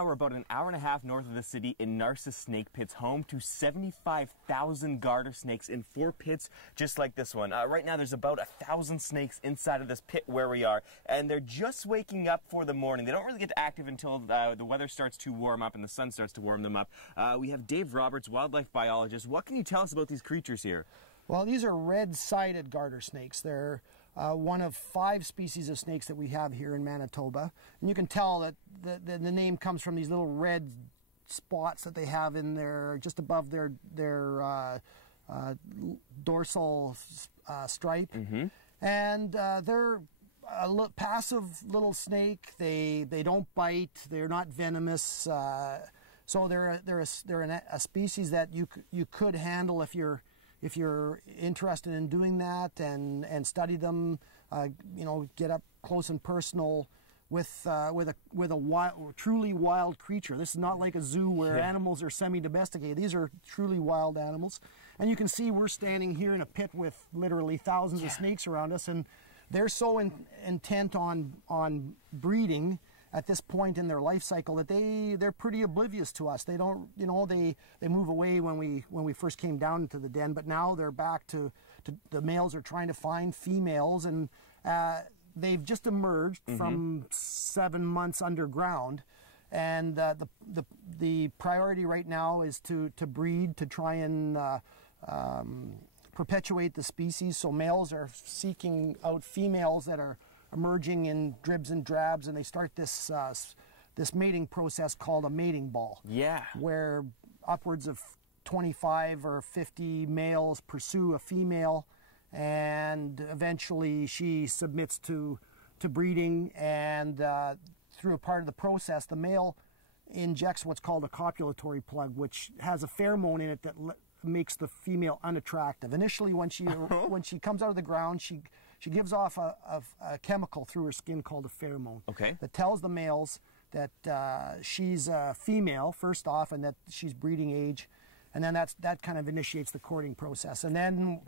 Now we're about an hour and a half north of the city in Narcisse Snake Pits, home to 75,000 garter snakes in 4 pits just like this one. Right now there's about 1,000 snakes inside of this pit where we are, and they're just waking up for the morning. They don't really get active until the weather starts to warm up and the sun starts to warm them up. We have Dave Roberts, wildlife biologist. What can you tell us about these creatures here? Well, these are red-sided garter snakes. They're one of 5 species of snakes that we have here in Manitoba. And you can tell that the name comes from these little red spots that they have in their, just above their dorsal stripe. Mm-hmm. And they're a passive little snake. They don't bite. They're not venomous. So they're a species that you could handle if you're interested in doing that and study them, you know, get up close and personal with a truly wild creature. This is not like a zoo where animals are semi-domesticated. These are truly wild animals. And you can see we're standing here in a pit with literally thousands of snakes around us, and they're so intent on breeding at this point in their life cycle that they're pretty oblivious to us. They don't, you know, they move away when we first came down into the den, but now they're back to the males are trying to find females, and they've just emerged from 7 months underground, and the priority right now is to breed, to try and perpetuate the species. So males are seeking out females that are emerging in dribs and drabs, and they start this this mating process called a mating ball. Yeah. Where upwards of 25 or 50 males pursue a female, and eventually she submits to breeding, and through a part of the process, the male injects what's called a copulatory plug, which has a pheromone in it that makes the female unattractive. Initially, when she comes out of the ground, she gives off a chemical through her skin called a pheromone. Okay. That tells the males that she's a female first off, and that she's breeding age, and then that kind of initiates the courting process. And then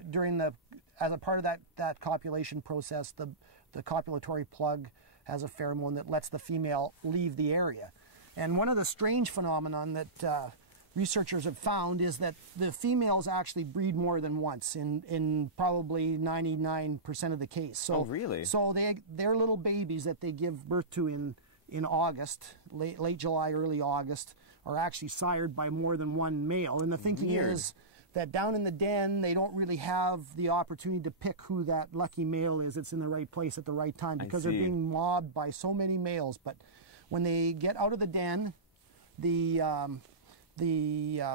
as a part of that copulation process, the copulatory plug has a pheromone that lets the female leave the area. And one of the strange phenomenon that researchers have found is that the females actually breed more than once in probably 99% of the case. So, oh, really? So they're little babies that they give birth to in August, late July, early August, are actually sired by more than one male. And the thinking is that down in the den, they don't really have the opportunity to pick who that lucky male is that's in the right place at the right time, because they're being mobbed by so many males. But when they get out of the den, the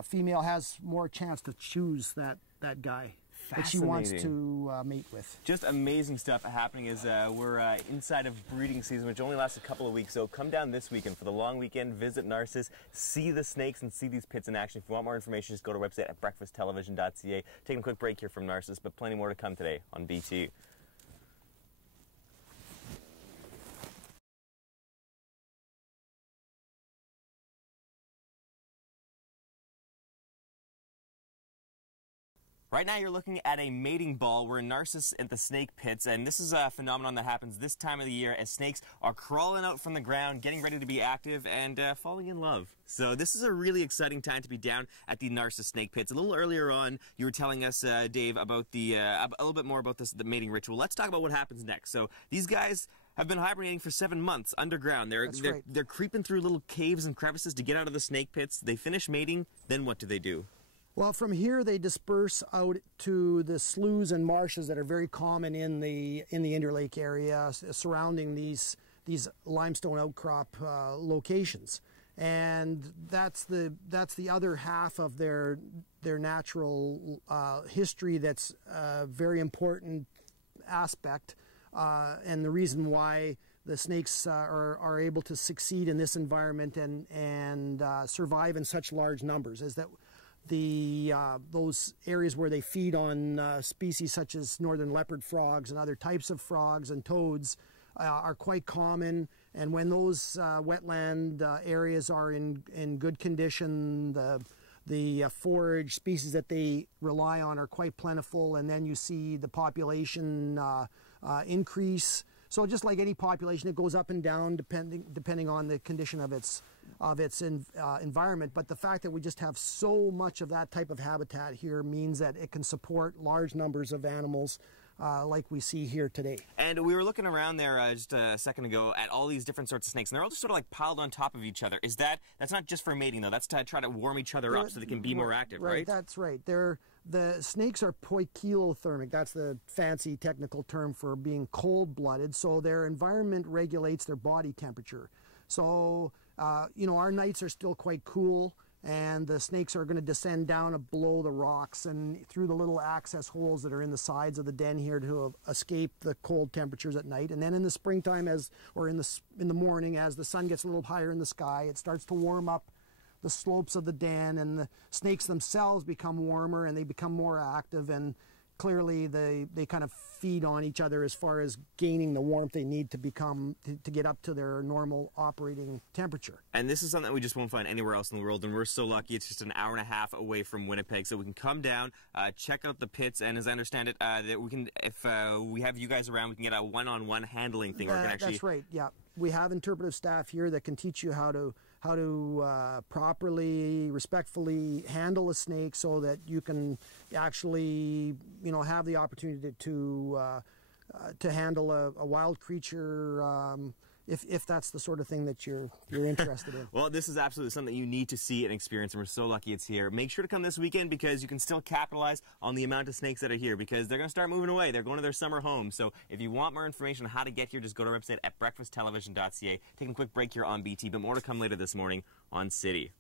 female has more chance to choose that guy that she wants to mate with. Just amazing stuff happening as we're inside of breeding season, which only lasts a couple of weeks. So come down this weekend for the long weekend, visit Narcisse, see the snakes and see these pits in action. If you want more information, just go to our website at breakfasttelevision.ca. Taking a quick break here from Narcisse, but plenty more to come today on BT. Right now you're looking at a mating ball. We're in Narcisse at the Snake Pits, and this is a phenomenon that happens this time of the year as snakes are crawling out from the ground, getting ready to be active, and falling in love. So this is a really exciting time to be down at the Narcisse Snake Pits. A little earlier on, you were telling us, Dave, about a little bit more about the mating ritual. Let's talk about what happens next. So these guys have been hibernating for 7 months underground. They're creeping through little caves and crevices to get out of the snake pits. They finish mating, then what do? Well, from here they disperse out to the sloughs and marshes that are very common in the Interlake area surrounding these limestone outcrop locations, and that's the other half of their natural history. That's a very important aspect, and the reason why the snakes are able to succeed in this environment and survive in such large numbers is that those areas where they feed on species such as northern leopard frogs and other types of frogs and toads are quite common, and when those wetland areas are in good condition, the forage species that they rely on are quite plentiful, and then you see the population increase. So just like any population, it goes up and down depending on the condition of its of its environment, but the fact that we just have so much of that type of habitat here means that it can support large numbers of animals like we see here today. And we were looking around there just a second ago at all these different sorts of snakes, and they're all just sort of like piled on top of each other. That's not just for mating though, that's to try to warm each other up so they can be more active, right? That's right. The snakes are poikilothermic. That's the fancy technical term for being cold-blooded, so their environment regulates their body temperature. So, our nights are still quite cool, and the snakes are going to descend down below the rocks and through the little access holes that are in the sides of the den here to escape the cold temperatures at night. And then in the springtime, or in the morning, as the sun gets a little higher in the sky, it starts to warm up the slopes of the den, and the snakes themselves become warmer and they become more active, and clearly they kind of feed on each other as far as gaining the warmth they need to get up to their normal operating temperature. And this is something that we just won't find anywhere else in the world, and we're so lucky. It's just an hour and a half away from Winnipeg, so we can come down, check out the pits, and as I understand it, that we can, if we have you guys around, we can get a one-on-one handling thing. That's right, yeah. We have interpretive staff here that can teach you how to properly, respectfully handle a snake so that you can actually, have the opportunity to handle a wild creature, if that's the sort of thing that you're interested in. Well, this is absolutely something you need to see and experience, and we're so lucky it's here. Make sure to come this weekend because you can still capitalize on the amount of snakes that are here, because they're going to start moving away. They're going to their summer home. So if you want more information on how to get here, just go to our website at breakfasttelevision.ca. Taking a quick break here on BT, but more to come later this morning on City.